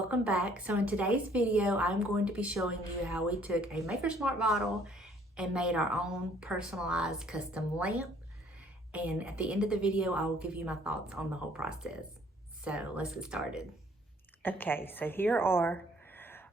welcome back. So in today's video, I'm going to be showing you how we took a Maker Smart bottle and made our own personalized custom lamp. And at the end of the video, I will give you my thoughts on the whole process. So let's get started. Okay, so here are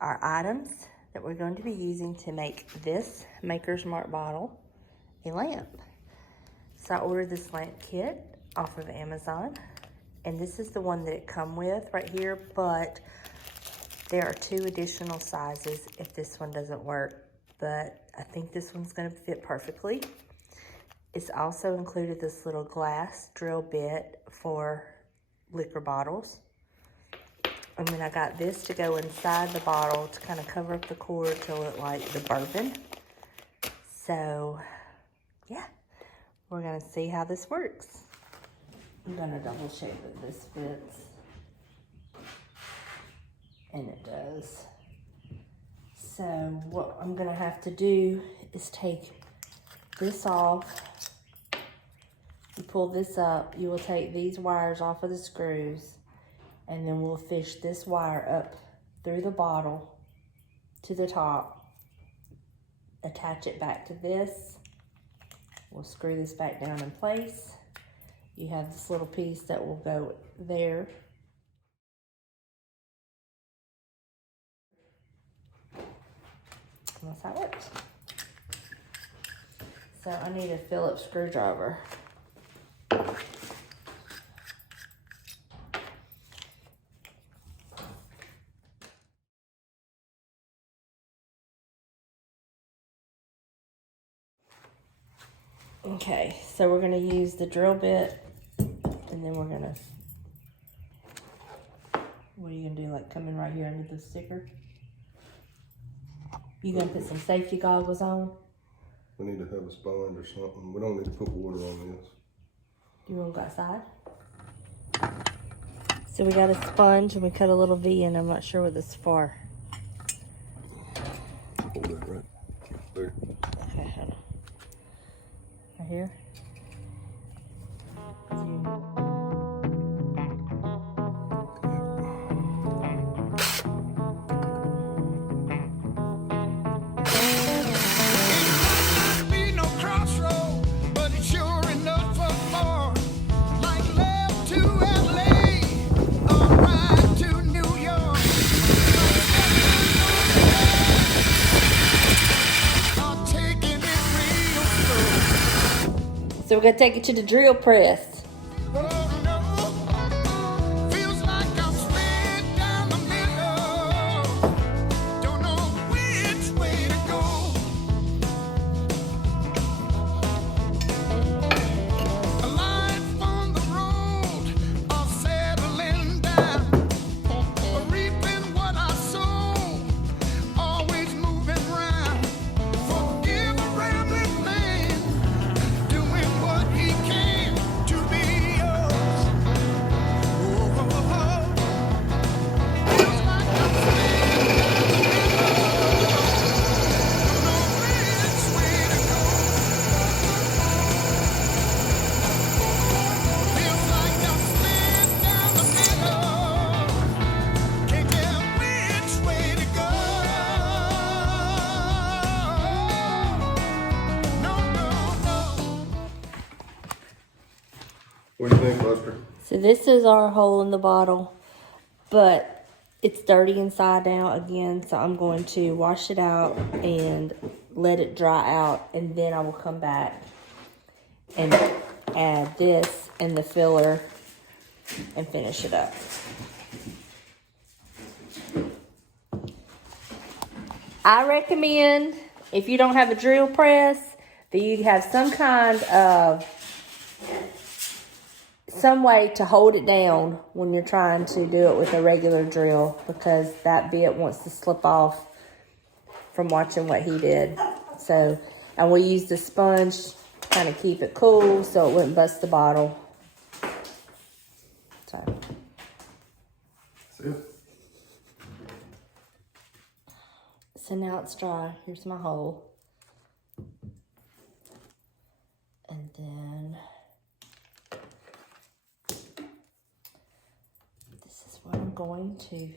our items that we're going to be using to make this Maker Smart bottle a lamp. So I ordered this lamp kit off of Amazon. And this is the one that it come with right here, but there are 2 additional sizes if this one doesn't work, but I think this one's gonna fit perfectly. It's also included this little glass drill bit for liquor bottles. And then I got this to go inside the bottle to kind of cover up the cord to look like the bourbon. So yeah, we're gonna see how this works. I'm gonna double check that this fits. And it does. So what I'm gonna have to do is take this off. You pull this up, you will take these wires off of the screws, and then we'll fish this wire up through the bottle to the top, attach it back to this. We'll screw this back down in place. You have this little piece that will go there. And that's how it works. So I need a Phillips screwdriver. Okay, so we're gonna use the drill bit, and then we're gonna, what are you gonna do, like come in right here under the sticker? You gonna put some safety goggles on? We need to have a sponge or something. We don't need to put water on this. You wanna go outside? So we got a sponge and we cut a little V in. I'm not sure what this is for. Hold that right there. Okay, hold on. Right here. So we're gonna take it to the drill press. What do you think, Buster? So this is our hole in the bottle, but it's dirty inside now again, so I'm going to wash it out and let it dry out, and then I will come back and add this and the filler and finish it up. I recommend, if you don't have a drill press, that you have some kind of some way to hold it down when you're trying to do it with a regular drill, because that bit wants to slip off from watching what he did. So, and we used the sponge to kind of keep it cool so it wouldn't bust the bottle. So. See it? So now it's dry. Here's my hole. And then this is what I'm going to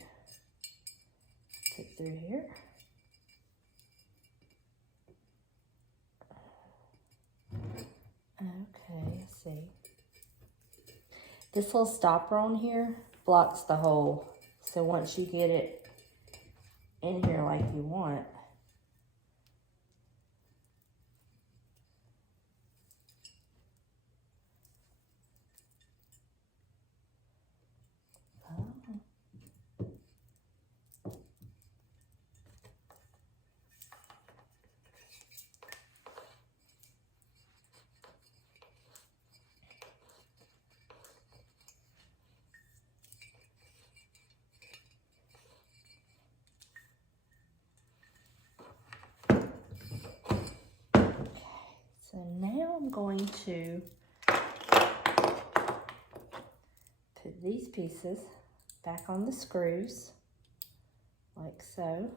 through here. Okay, let's see. This little stopper on here blocks the hole. So once you get it in here like you want, so now I'm going to put these pieces back on the screws, like so.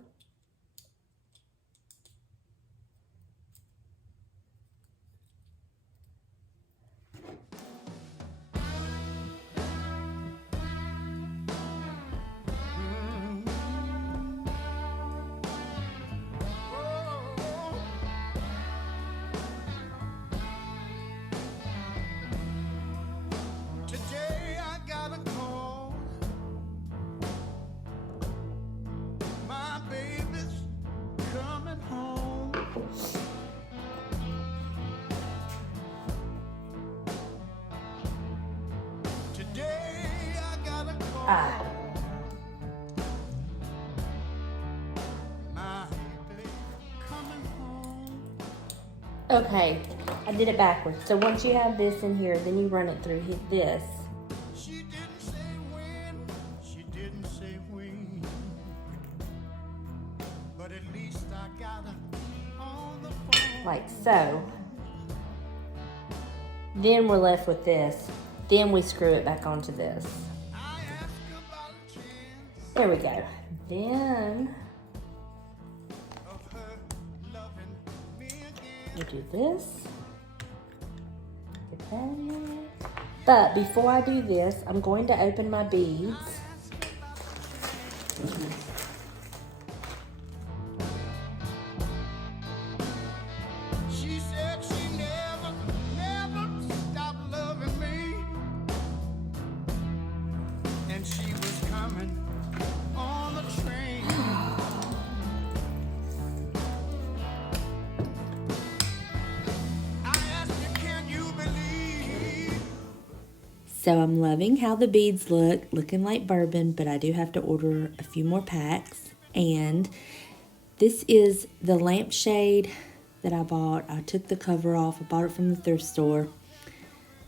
Okay, I did it backwards. So once you have this in here, then you run it through this. She didn't say when, she didn't say when, but at least I got her on the phone. Like so. Then we're left with this. Then we screw it back onto this. I asked about a chance There we go. Then of her loving me again. you do this. Get that in there. But before I do this, I'm going to open my beads. She said she never stopped loving me, and she was coming on the train. I asked her, can you believe? So I'm loving how the beads look, looking like bourbon, but I do have to order a few more packs. And this is the lampshade that I bought. I took the cover off. I bought it from the thrift store.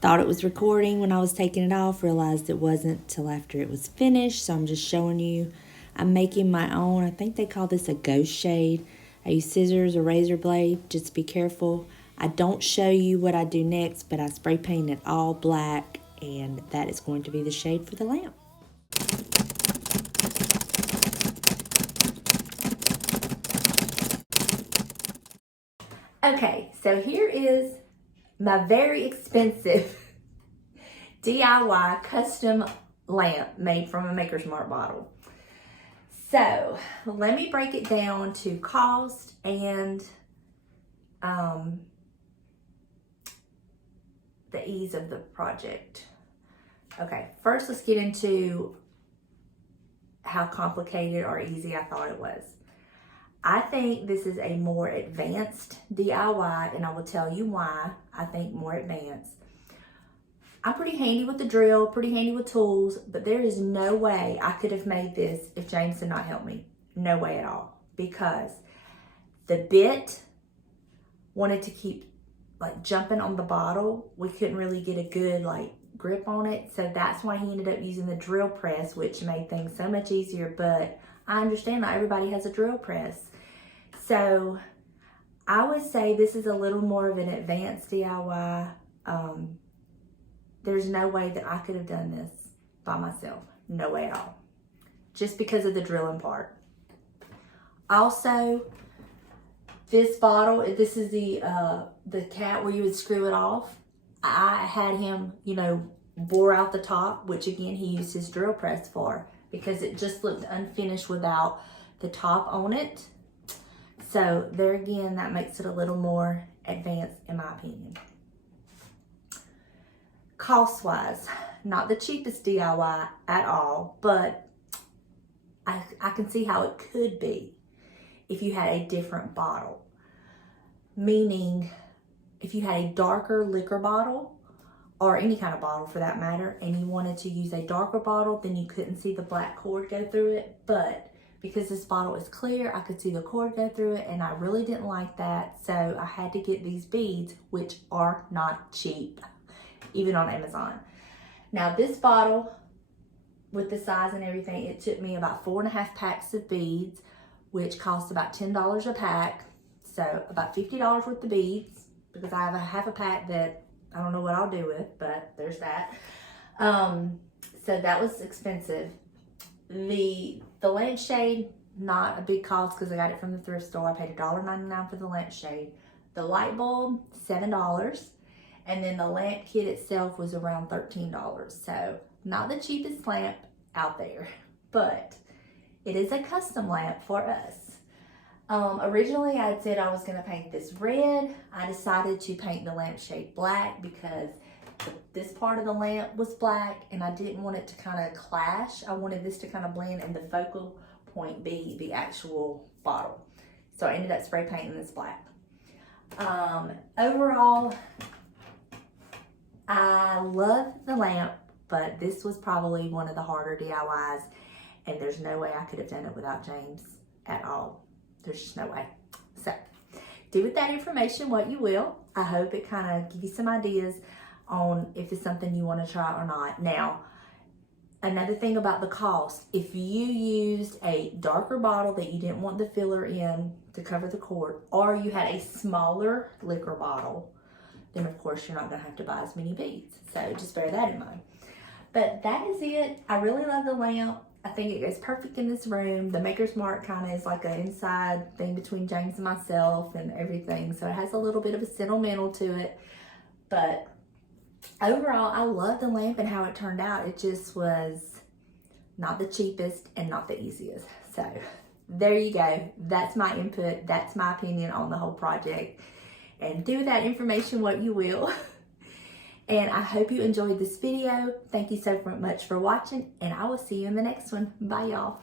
Thought it was recording when I was taking it off. Realized it wasn't till after it was finished. So I'm just showing you. I'm making my own. I think they call this a ghost shade. I use scissors or razor blade. Just be careful. I don't show you what I do next, but I spray paint it all black. And that is going to be the shade for the lamp. Okay, so here is my very expensive DIY custom lamp made from a Maker's Mark bottle. So let me break it down to cost and the ease of the project. Okay, first let's get into how complicated or easy I thought it was. I think this is a more advanced DIY, and I will tell you why I think more advanced. I'm pretty handy with the drill, pretty handy with tools, but there is no way I could have made this if James did not help me. No way at all. Because the bit wanted to keep like jumping on the bottle. We couldn't really get a good like grip on it. So that's why he ended up using the drill press, which made things so much easier. But I understand that everybody has a drill press. So I would say this is a little more of an advanced DIY. There's no way that I could have done this by myself. No way at all. Just because of the drilling part. Also, this bottle, this is the cap where you would screw it off. I had him, you know, bore out the top, which again, he used his drill press for, because it just looked unfinished without the top on it. So there again, that makes it a little more advanced in my opinion. Cost-wise, not the cheapest DIY at all, but I can see how it could be if you had a different bottle. Meaning, if you had a darker liquor bottle, or any kind of bottle for that matter, and you wanted to use a darker bottle, then you couldn't see the black cord go through it. But because this bottle is clear, I could see the cord go through it, and I really didn't like that. So I had to get these beads, which are not cheap, even on Amazon. Now this bottle, with the size and everything, it took me about 4.5 packs of beads, which cost about $10 a pack. So about $50 worth of beads, because I have a half a pack that I don't know what I'll do with, but there's that. So that was expensive. The lampshade, not a big cost because I got it from the thrift store. I paid $1.99 for the lampshade. The light bulb, $7. And then the lamp kit itself was around $13. So not the cheapest lamp out there, but it is a custom lamp for us. Originally I had said I was gonna paint this red. I decided to paint the lampshade black because this part of the lamp was black and I didn't want it to kind of clash. I wanted this to kind of blend and the focal point be the actual bottle. So I ended up spray painting this black. Overall, I love the lamp, but this was probably one of the harder DIYs, and there's no way I could have done it without James at all. There's just no way. So do with that information what you will. I hope it kind of gives you some ideas on if it's something you want to try or not. Now, another thing about the cost, if you used a darker bottle that you didn't want the filler in to cover the cord, or you had a smaller liquor bottle, then of course you're not going to have to buy as many beads. So just bear that in mind. But that is it. I really love the lamp. I think it goes perfect in this room. The Maker's Mark kind of is like an inside thing between James and myself and everything. So it has a little bit of a sentimental to it. But overall, I love the lamp and how it turned out. It just was not the cheapest and not the easiest. So there you go. That's my input. That's my opinion on the whole project. And do with that information what you will. And I hope you enjoyed this video. Thank you so much for watching, and I will see you in the next one. Bye, y'all.